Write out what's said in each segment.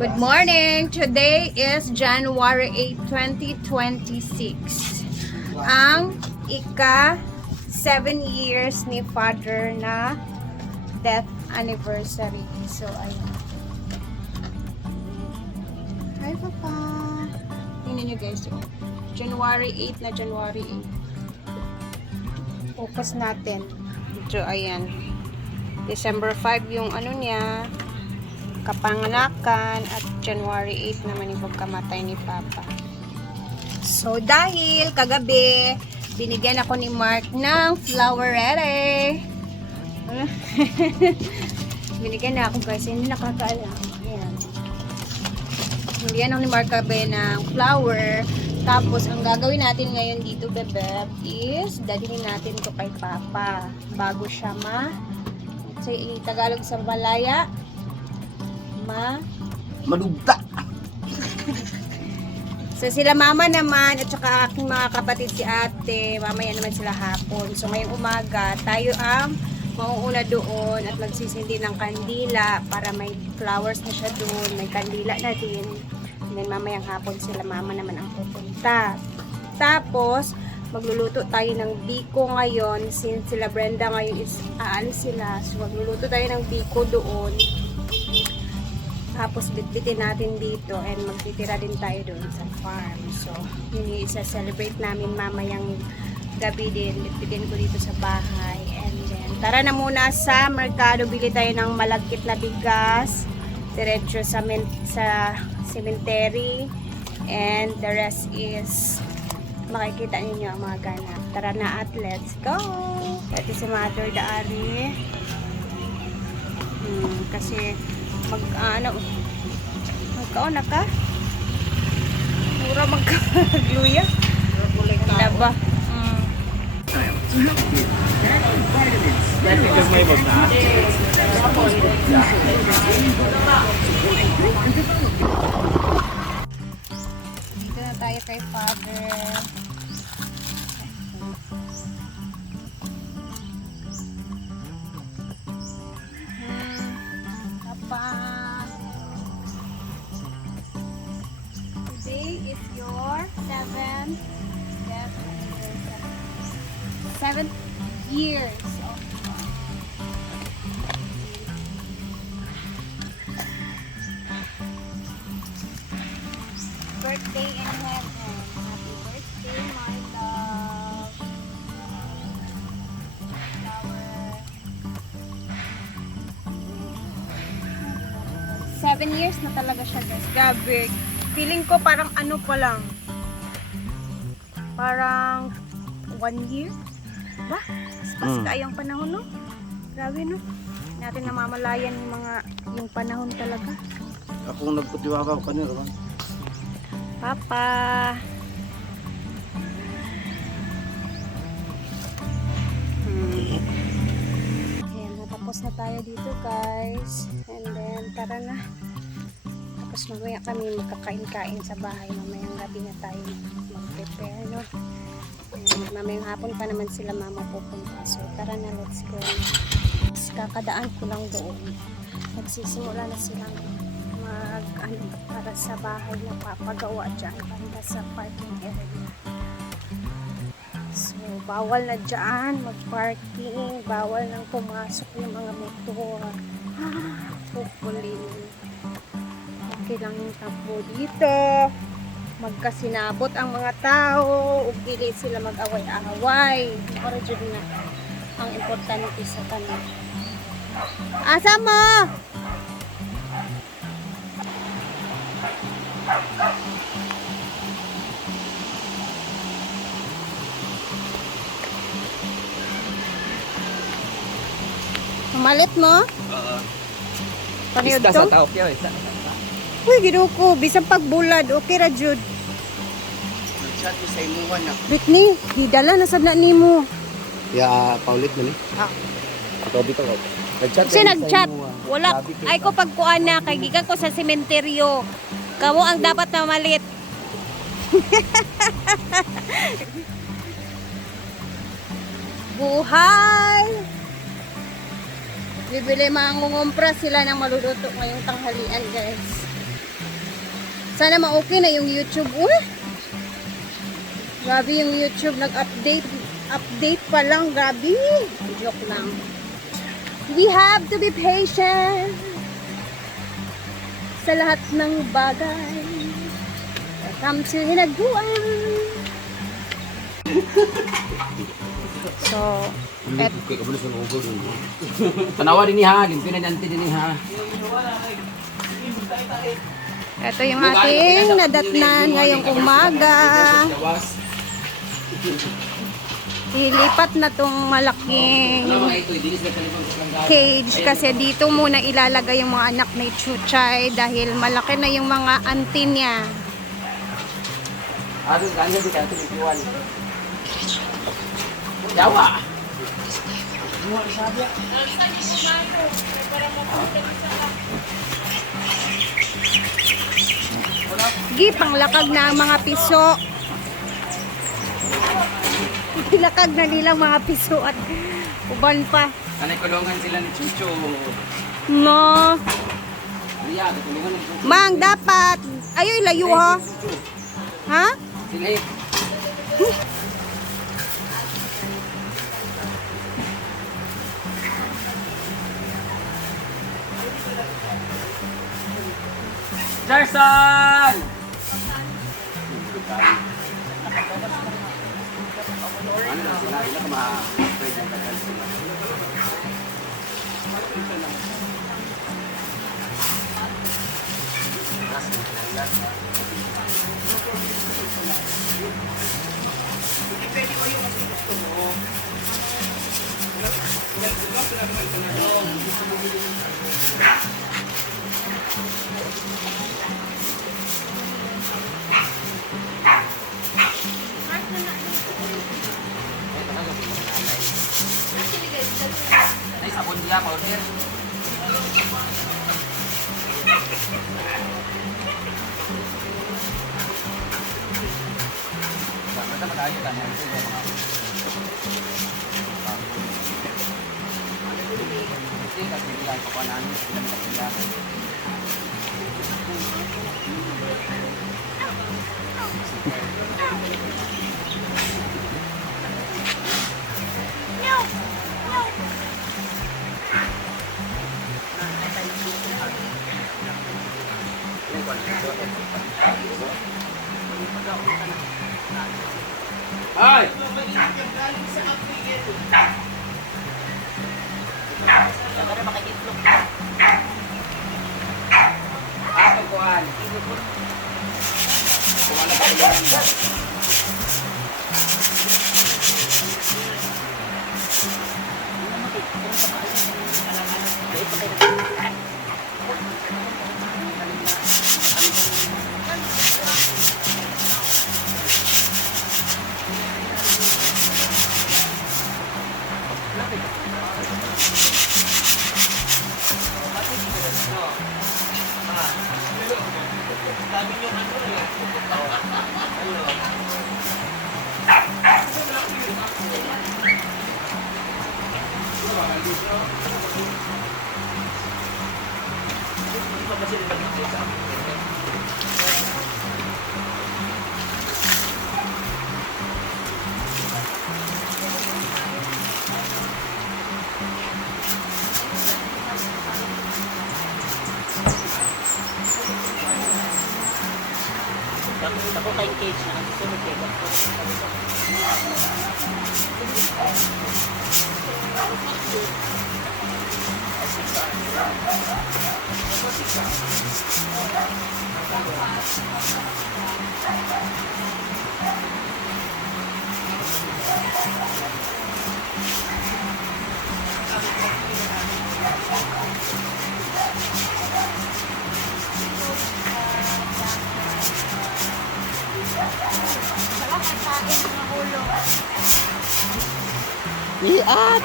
Good morning! Today is January 8, 2026. Ang ika-7 years ni Father na death anniversary. So, ayun. Hi, Papa! Tingnan nyo guys. January 8 na January 8. Focus natin. So, ayan. December 5 yung ano niya, kapanganakan, at January 8 naman yung pagkamatay ni Papa. So, dahil kagabi, binigyan ako ni Mark ng flowerette. Binigyan na ako guys, hindi nakakaalam. Ayan. Binigyan ako ni Mark kagabi ng flower. Tapos, ang gagawin natin ngayon dito, bebe, is dadalhin natin to kay Papa. Bago siya sa Tagalog sa Malaya, madugta. So sila mama naman at saka aking mga kapatid si ate, mamaya naman sila hapon. So ngayong umaga, tayo ang mauuna doon at magsisindi ng kandila para may flowers na siya doon, may kandila na din. And then mamayang hapon sila mama naman ang pupunta. Tapos magluluto tayo ng biko ngayon, since sila Brenda ngayon is aalis sila. So magluluto tayo ng biko doon. Tapos bitbitin natin dito and magtitira din tayo doon sa farm. So yun yung isa-celebrate namin mamayang gabi din. Bitbitin ko dito sa bahay. And then tara na muna sa merkado, bili tayo ng malagkit na bigas. Diretso sa cemetery. And the rest is makikita ninyo ang mga ganap. Tara na at let's go! Ito si Mother Daari. Kasi magkaon na ka? Mura magkagluya. Laba. Dito na tayo kay Father. Today is your 7th years of birthday in heaven. Happy birthday, my love. Flower. 7 years na talaga siya guys. Grabe. Feeling ko parang ano pa lang. Parang 1 year. Ba? Pas kayang panahon, no? Grabe, no? Natin namamalayan yung panahon talaga. Ako nagputiwaka ko kanina, man. Papa. Ayan, natapos na tayo dito, guys. And then, tara na. Tapos mamaya kami magkakain-kain sa bahay. Mamayang gabi na tayo mag-prepare, no? And mamayang hapon pa naman sila mama pupunta. So, tara na, let's go. Kakadaan ko lang doon. Nagsisimula na silang para sa bahay na papagawa dyan. Para sa parking area. So, bawal na dyan mag-parking. Bawal nang pumasok yung mga motor. Hopefully, okay lang yung takbo dito. Magkasinabot ang mga tao. Upili sila mag-away-away. Origin na ang importante sa tanong. Asa mo? Malit mo? Paniod Isda to? sa tao, kaya isa. Uy, ginuko. Bisang pagbulad. Okay ra, Jud. Nag-chat ko sa imuhan na. Britney, hidala na sad na nimo. Ya, paulit mo ni. Ito dito ko. Nag-chat Kasi nag-chat. Wala. Ay ko pagkuan na. Kay gikan ko sa sementeryo. Kamo ang dapat na malit. Buhay! Bibili mangungumpra sila ng maluluto ngayong tanghalian, guys. Sana ma-okay na yung YouTube. Grabe yung YouTube. Nag-update. Update pa lang. Grabe. Joke lang. We have to be patient sa lahat ng bagay. Welcome to Hinaguan. So, Tanawa din ha, limpyo na nanti din ha. ito yung ating nadatnan ngayong umaga. Ilipat na tong malaking cage kasi dito muna ilalagay yung mga anak ni Chuchay dahil malaki na yung mga auntie niya. Jawa. Panglakag na ang mga piso. Ilakag na nilang mga piso at uban pa. Sanay kulungan sila ni Chucho. No. Iya, kulungan ni Chucho. Mang, dapat. Ayo ilayo ha. Ha? Sila Jerson! Ano na sila? Sila ka ma-pwede ang tagal sila. Ay, sabon dia, powder. Basta magayos tanya ito yung mga. Kasi kasi nila pa pa namin sila nila. Ay! Ato kuhan. Kumala pa kuhan. Ako kay cage na ang sunod kay Iat!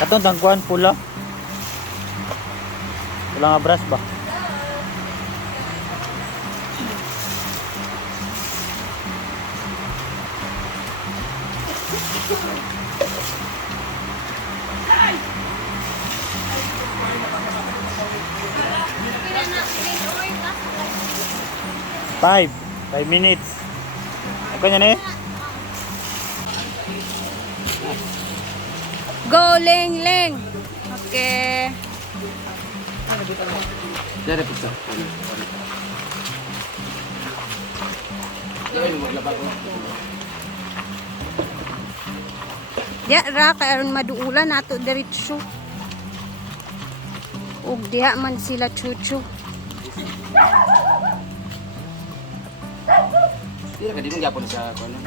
Katong tangkuan pula. Wala nga brush ba? Five minutes. Okay na eh? Go, Ling, Ling. Okay. Dari pizza. Yan maglaba ko. Ya, ra, karon maduulan nato diretso. Ug diha man sila chuchu. Dili ka di mo gyapon sa kuno.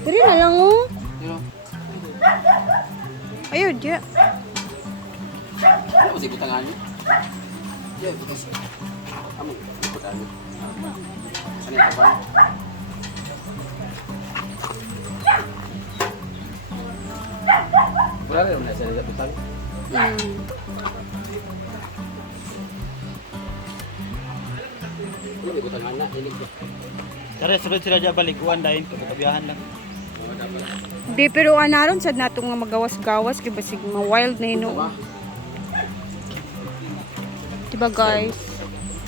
Diri na lang oh. Yo. Ayo, diya. Ano si butangan niyo? Ya, butas. Amo, butan niyo. Sani ka ba? Berapa ya saya butang? Ini butang anak ini. Tara, sunod sila dyan baliguan dahil kabiyahan lang. Di pero anaron sad nato nga magawas-gawas kay basig ma-wild na hino. Diba guys?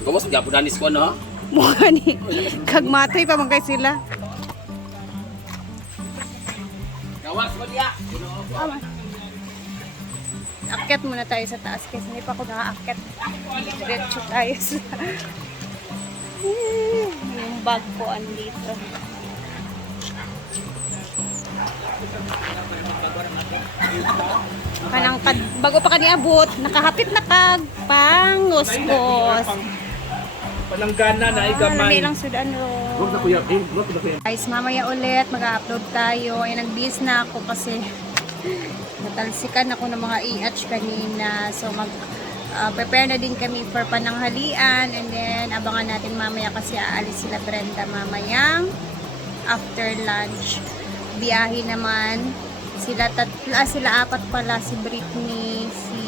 Gawas gyapon danis ko no. Mukha ni kag matay pa man kay sila. Gawas ko dia. Akyat muna tayo sa taas kasi hindi pa ako nakaakyat. Diretso tayo sa yung bag ko andito. Kanang bago pa kaniabot, nakahapit na kag pangusgos. Palanggana na Lami lang sudan ro. Huwag na kuya, huwag na kuya. Guys, mamaya ulit mag-upload tayo. Ay nag-bis na ako kasi natalsikan ako ng mga i-atch kanina. So prepare na din kami for pananghalian and then abangan natin mamaya kasi aalis sila Brenda mamayang after lunch. Biyahe naman sila sila apat pala, si Britney, si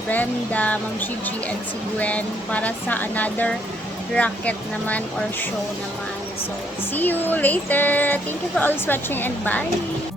Brenda, Ma'am Gigi and si Gwen para sa another racket naman or show naman. So see you later. Thank you for always watching and bye.